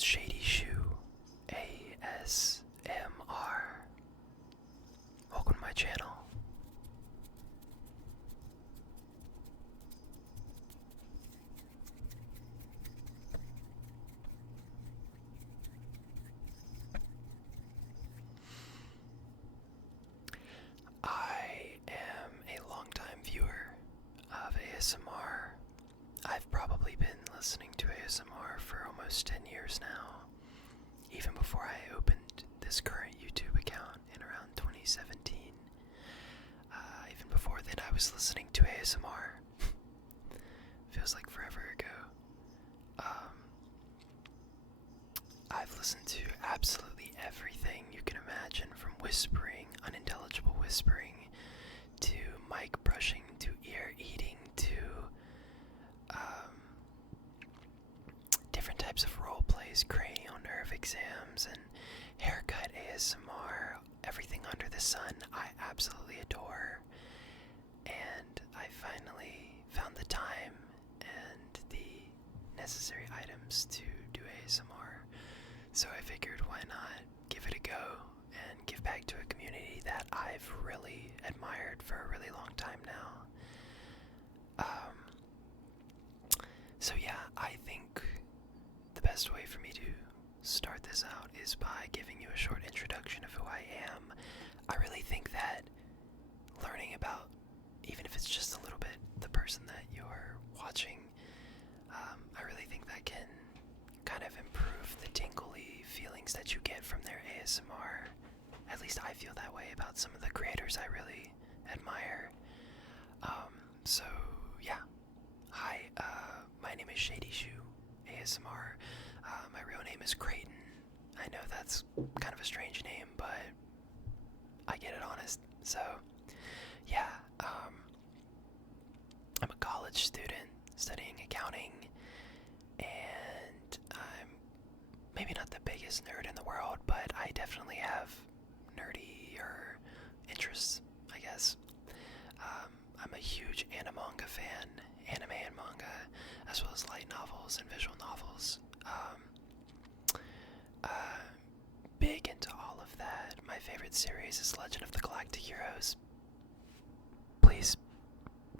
is Shady Shoe ASMR. Welcome to my channel. I am a longtime viewer of ASMR. I've probably been listening to ASMR for almost 10 years now, even before I opened this current YouTube account in around 2017. Even before then, I was listening to ASMR. Feels like forever ago. I've listened to absolutely everything you can imagine, from whispering, unintelligible whispering, to mic brushing, to ear eating, to different types of role plays, cranial nerve exams, and haircut ASMR. Everything under the sun I absolutely adore. And I finally found the time and the necessary items to do ASMR. So I figured, why not give it a go and give back to a community that I've really admired for a really long time now. So yeah, I think the best way for me to start this out is by giving you a short introduction of who I am. I really think that learning about, even if it's just a little bit, the person that you're watching, I really think that can kind of improve the tingly feelings that you get from their ASMR. At least I feel that way about some of the creators I really admire. So yeah. Hi, my name is Shady Shoe ASMR. My real name is Creighton. I know that's kind of a strange name, but I get it honest. So yeah, I'm a college student studying accounting, and I'm maybe not the biggest nerd in the world, but I definitely have nerdier interests, I guess. I'm a huge anime and manga, as well as light novels and visual novels. Big into all of that. My favorite series is Legend of the Galactic Heroes. Please,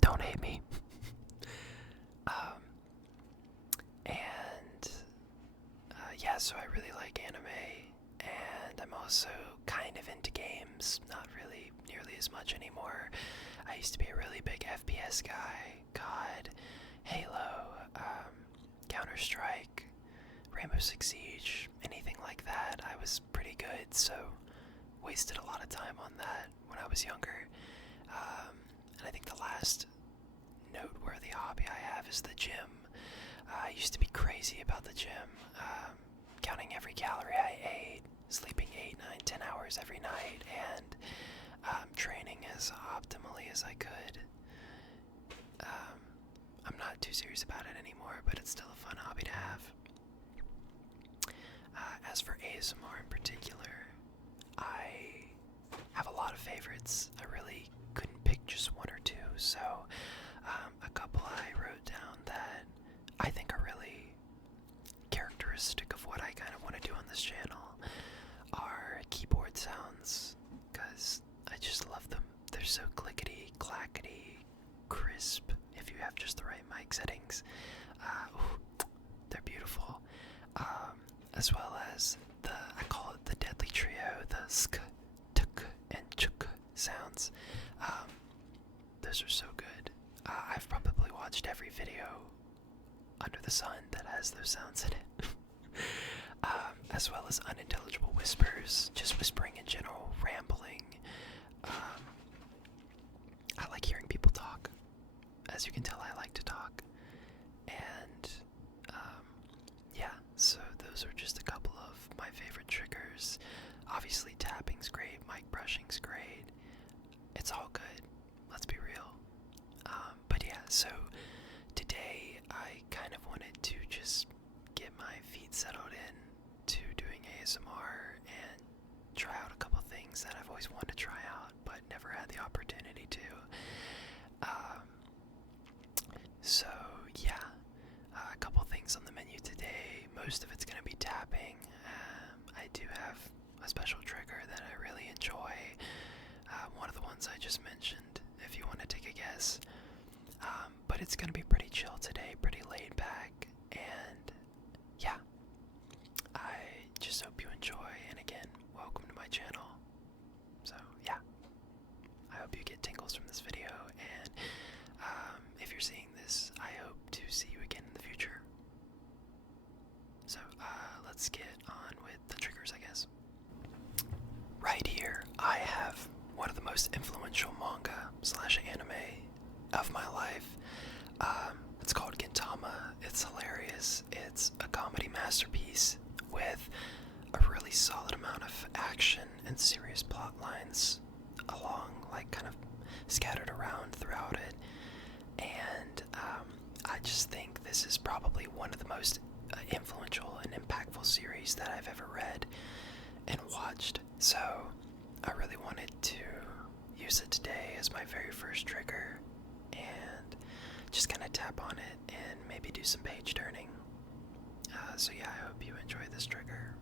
don't hate me. Yeah, so I really like anime, and I'm also kind of into games, not really nearly as much anymore. I used to be a really big FPS guy. COD, Halo, Counter-Strike, Rainbow Six Siege, anything like that. I was pretty good, so wasted a lot of time on that when I was younger. And I think the last noteworthy hobby I have is the gym. I used to be crazy about the gym, counting every calorie I ate, sleeping 8, 9, 10 hours every night, and training as optimally as I could. I'm not too serious about it anymore, but it's still a fun hobby to have. As for ASMR in particular, I have a lot of favorites. I really couldn't pick just one or two, so a couple I wrote down that I think are really characteristic of what I kind of want to do on this channel are keyboard sounds, because I just love them. They're so clickety, clackety, crisp if you have just the right mic settings. They're beautiful. As well as I call it the deadly trio, the sk, tuk, and chuk sounds. Those are so good. I've probably watched every video under the sun that has those sounds in it. As well as unintelligible whispers, just whispering in general, rambling. I like hearing people talk. As you can tell, I like to talk. And yeah, so those are just a couple of my favorite triggers. Obviously tapping's great, mic brushing's great. It's all good, let's be real. But yeah, so today I kind of wanted to just get my feet settled in to doing ASMR and try out a couple things that I've always wanted to try out but never had the opportunity to. So most of it's going to be tapping. I do have a special trigger that I really enjoy. One of the ones I just mentioned, if you want to take a guess. But it's going to be pretty chill today, pretty laid back, and yeah, I just hope you enjoy, and again, welcome to my channel. So yeah, I hope you get tingles from this video, and if you're seeing this, I hope to see you again in the future. So let's get on with the triggers, I guess. Right here, I have one of the most influential manga / anime of my life. It's called Gintama. It's hilarious. It's a comedy masterpiece with a really solid amount of action and serious plot lines along, like, kind of scattered around throughout it. And I just think this is probably one of the most influential and impactful series that I've ever read and watched. So I really wanted to use it today as my very first trigger and just kind of tap on it and maybe do some page turning. So yeah, I hope you enjoy this trigger.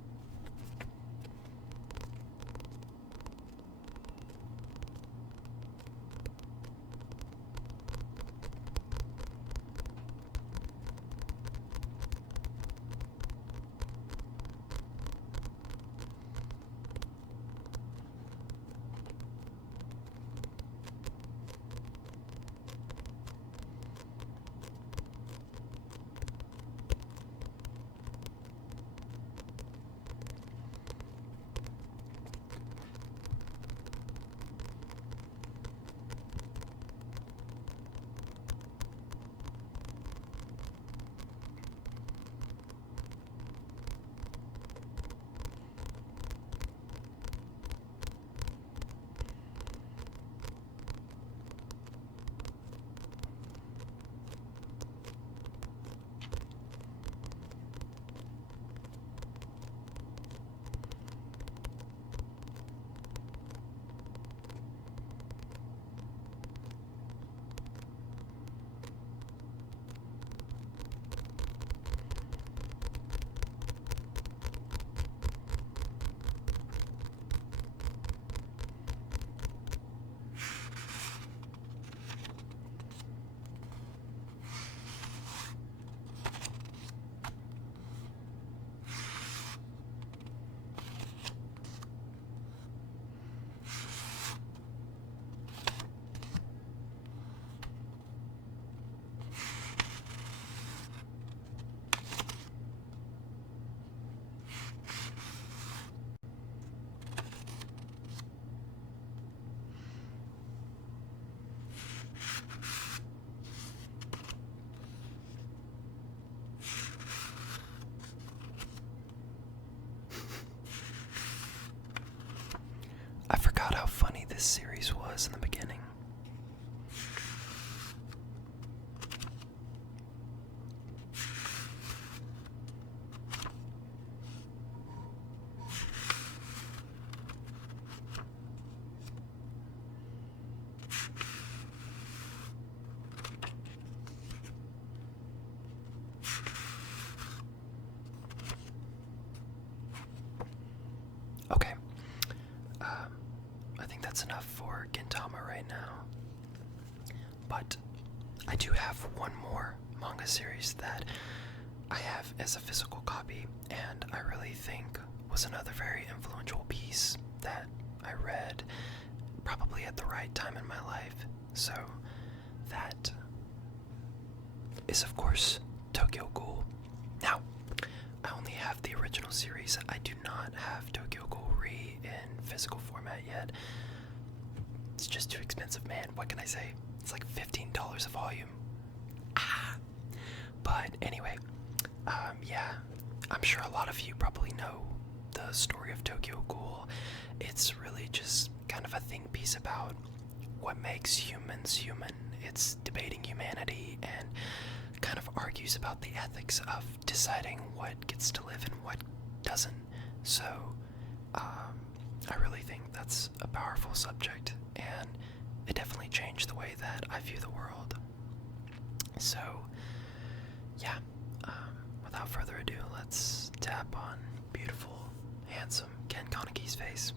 I forgot how funny this series was in the beginning. Okay. I think that's enough for Gintama right now. But I do have one more manga series that I have as a physical copy, and I really think was another very influential piece that I read probably at the right time in my life. So that is, of course, Tokyo Ghoul. Now, I only have the original series. I do not have Tokyo Ghoul Re in physical format yet. It's just too expensive, man. What can I say? It's like $15 a volume. But anyway, yeah, I'm sure a lot of you probably know the story of Tokyo Ghoul. It's really just kind of a think piece about what makes humans human. It's debating humanity and kind of argues about the ethics of deciding what gets to live and what doesn't. So, I really think that's a powerful subject, and it definitely changed the way that I view the world. So, yeah, without further ado, let's tap on beautiful, handsome Ken Koneke's face.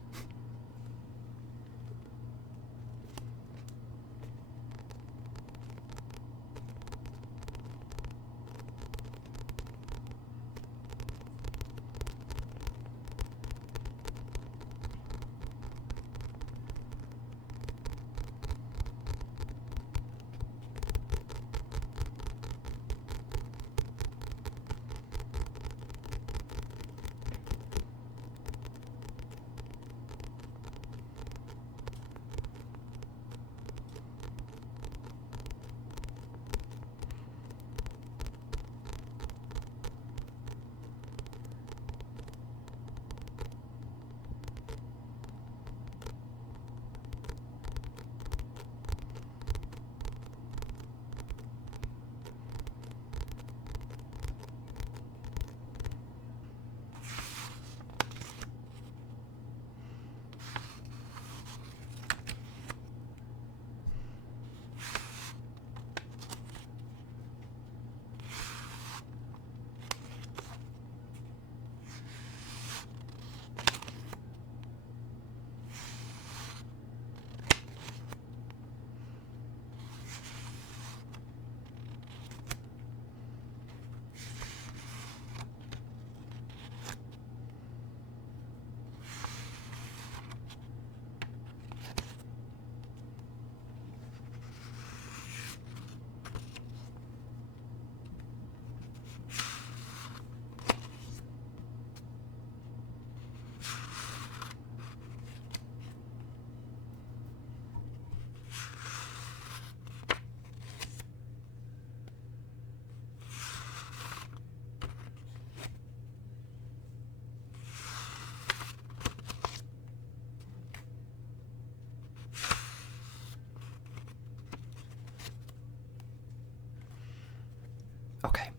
Okay,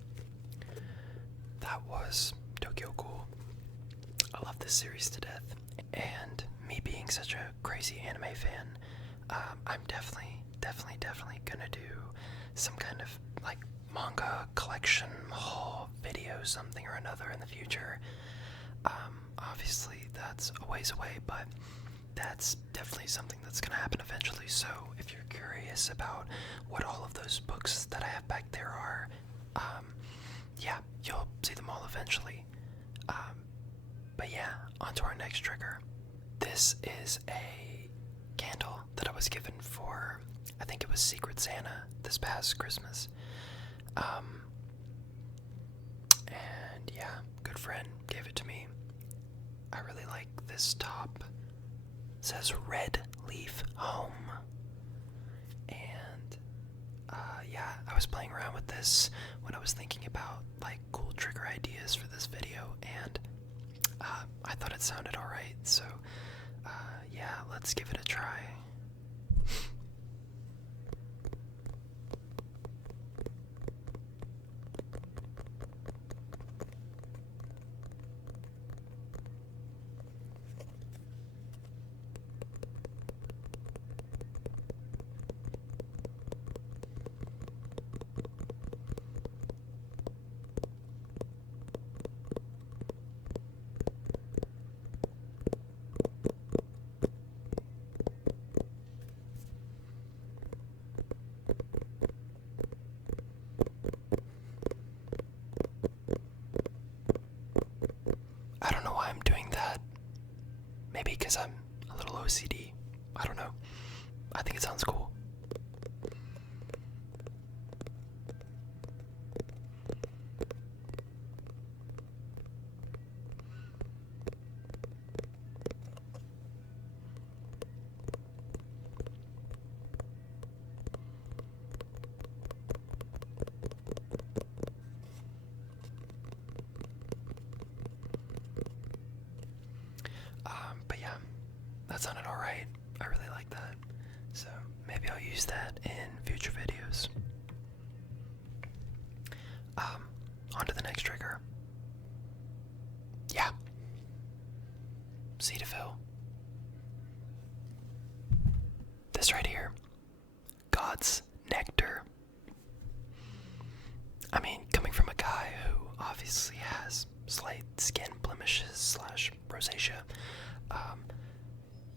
that was Tokyo Ghoul. I love this series to death, and me being such a crazy anime fan, I'm definitely gonna do some kind of like manga collection haul video, something or another in the future. Obviously that's a ways away, but that's definitely something that's gonna happen eventually. So if you're curious about what all of those books that I have back there are, yeah, you'll see them all eventually. But yeah, on to our next trigger. This is a candle that I was given for, I think it was Secret Santa this past Christmas. And yeah, good friend gave it to me. I really like this top. It says Red Leaf Home. And yeah, I was playing around with this when I was thinking about like cool trigger ideas for this video, and I thought it sounded alright, so yeah, let's give it a try. I don't know why I'm doing that. Maybe because I'm a little OCD. I don't know. I think it sounds cool. But yeah, that sounded alright. I really like that. So maybe I'll use that in future videos. On to the next trigger. Yeah. Cetaphil. This right here. God's nectar. I mean, coming from a guy who obviously has slight slight skin blemishes slash rosacea.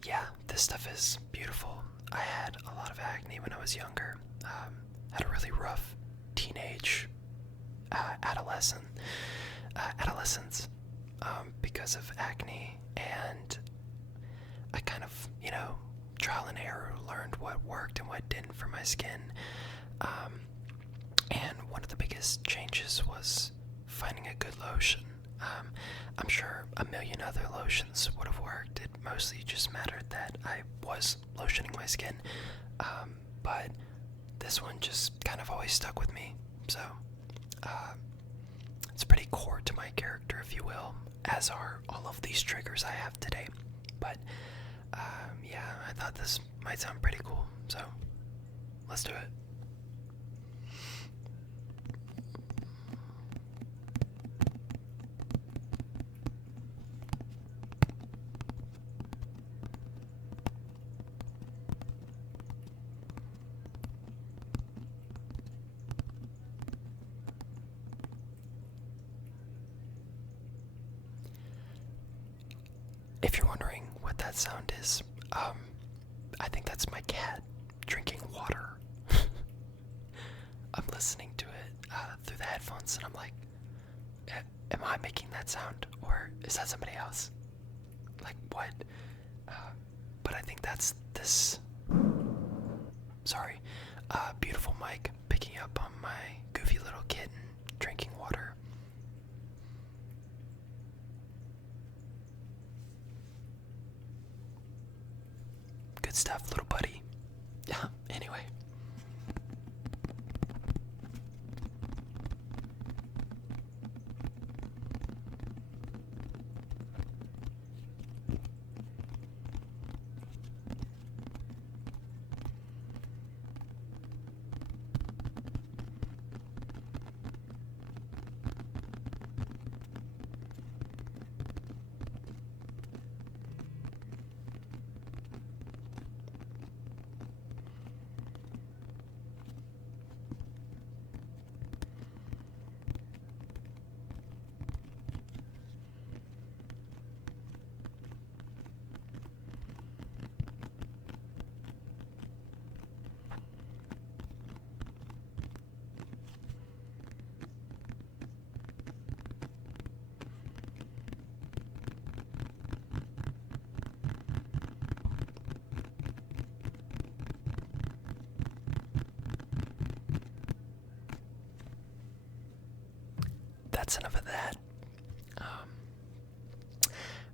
Yeah, this stuff is beautiful. I had a lot of acne when I was younger. Had a really rough teenage, adolescence, because of acne, and I kind of, trial and error learned what worked and what didn't for my skin. And one of the biggest changes was finding a good lotion. I'm sure a million other lotions would have worked. It mostly just mattered that I was lotioning my skin. But this one just kind of always stuck with me. So, it's pretty core to my character, if you will, as are all of these triggers I have today. But, yeah, I thought this might sound pretty cool. So, let's do it. If you're wondering what that sound is, I think that's my cat drinking water. I'm listening to it through the headphones, and I'm like, am I making that sound, or is that somebody else? Like, what? But I think that's this, beautiful mic picking up on my goofy little kitten drinking water. Good stuff, little buddy. Yeah, anyway. That's enough of that.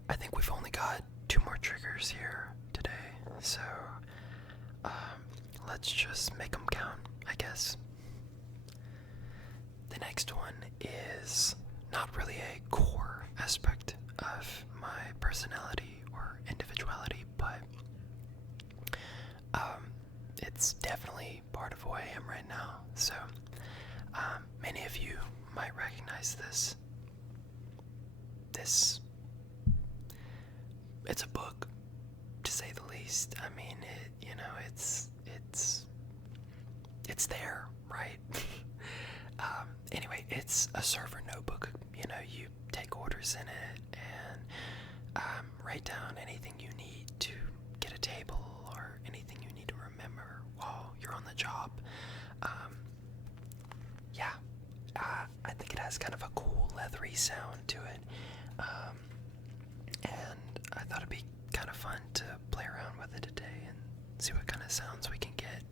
I think we've only got 2 more triggers here today, so let's just make them count, I guess. The next one is not really a core aspect of my personality or individuality, but it's definitely part of who I am right now. So many of you might recognize this. It's a book, to say the least. I mean, it's there, right? Anyway, it's a server notebook. You take orders in it and write down anything you need to get a table or anything you need to remember while you're on the job. Yeah, I think it has kind of a cool leathery sound to it, and I thought it'd be kind of fun to play around with it today and see what kind of sounds we can get.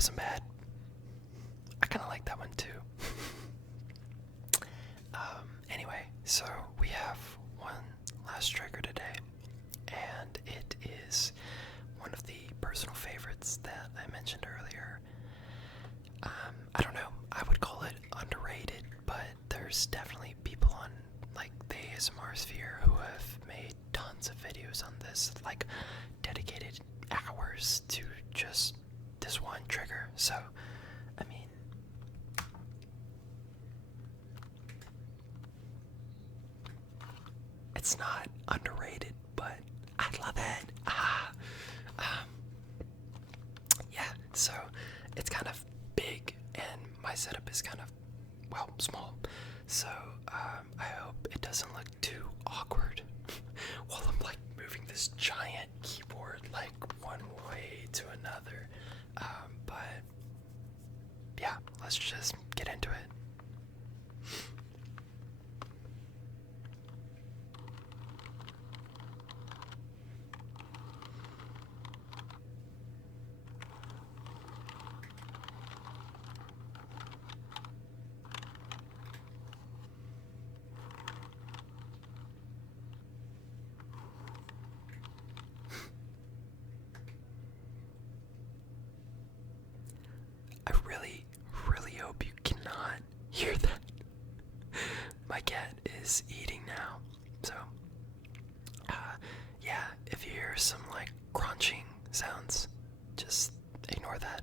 wasn't bad. I kind of like that one too. Anyway, so we have one last trigger today, and it is one of the personal favorites that I mentioned earlier. I don't know, I would call it underrated, but there's definitely people on like the ASMR sphere who have made tons of videos on this, like dedicated hours to just this one trigger. So, I mean, it's not underrated, but I love it. Yeah, so it's kind of big, and my setup is kind of, well, small. So I hope it doesn't look too awkward while I'm like moving this giant keyboard like one way to another. But yeah, let's just get into it. I really, really hope you cannot hear that. My cat is eating now, so yeah, if you hear some like crunching sounds, just ignore that.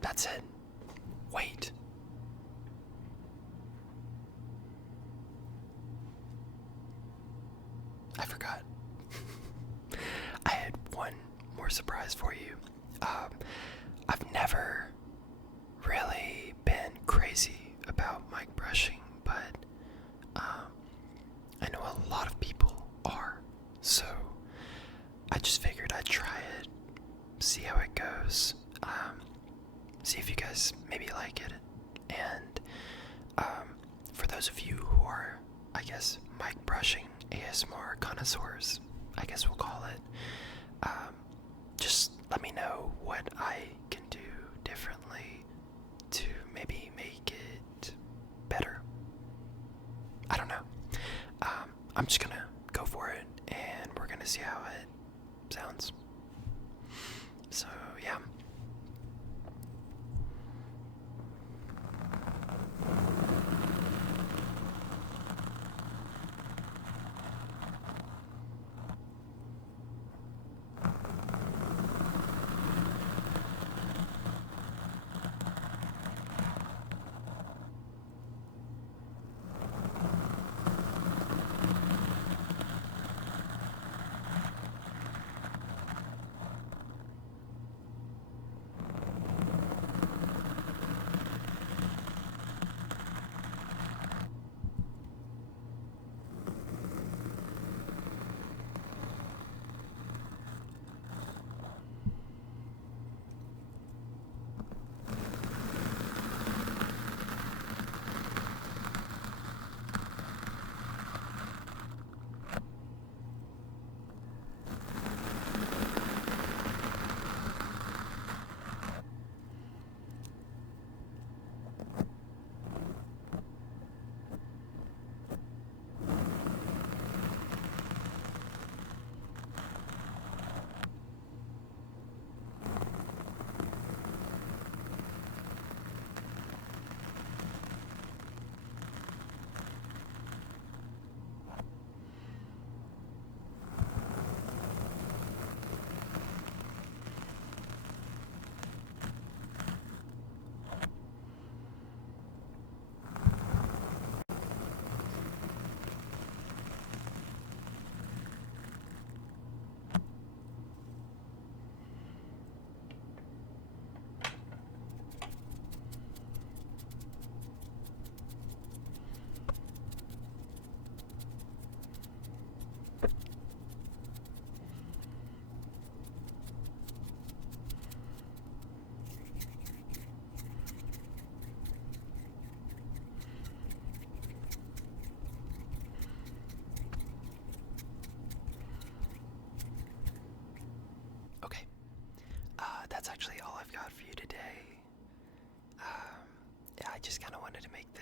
That's it. Wait. I forgot. I had one more surprise for you. I've never really been crazy about mic brushing, but I know a lot of people are. So I just figured I'd try it, see how it goes. See if you guys maybe like it. And for those of you who are, I guess, mic brushing ASMR connoisseurs, I guess we'll call it, just let me know what I can do differently to maybe make it better.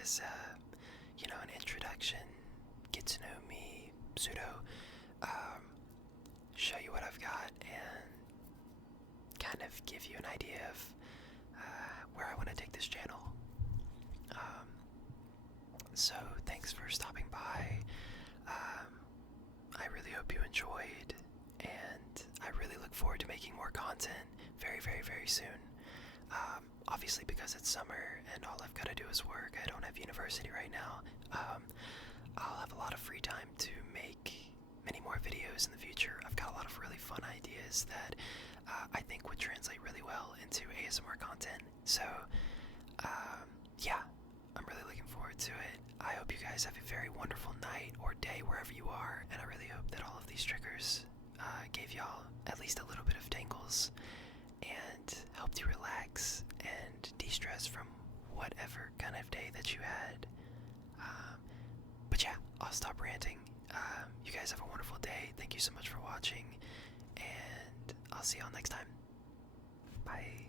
as an introduction, get to know me, pseudo, show you what I've got, and kind of give you an idea of where I want to take this channel. So thanks for stopping by. I really hope you enjoyed, and I really look forward to making more content very, very, very soon. Obviously, because it's summer and all I've got to do is work, I don't have university right now. I'll have a lot of free time to make many more videos in the future. I've got a lot of really fun ideas that I think would translate really well into ASMR content. So, yeah, I'm really looking forward to it. I hope you guys have a very wonderful night or day wherever you are, and I really hope that all of these triggers gave y'all at least a little bit of tingles and helped you relax and de-stress from whatever kind of day that you had. But yeah, I'll stop ranting. You guys have a wonderful day. Thank you so much for watching, and I'll see y'all next time. Bye.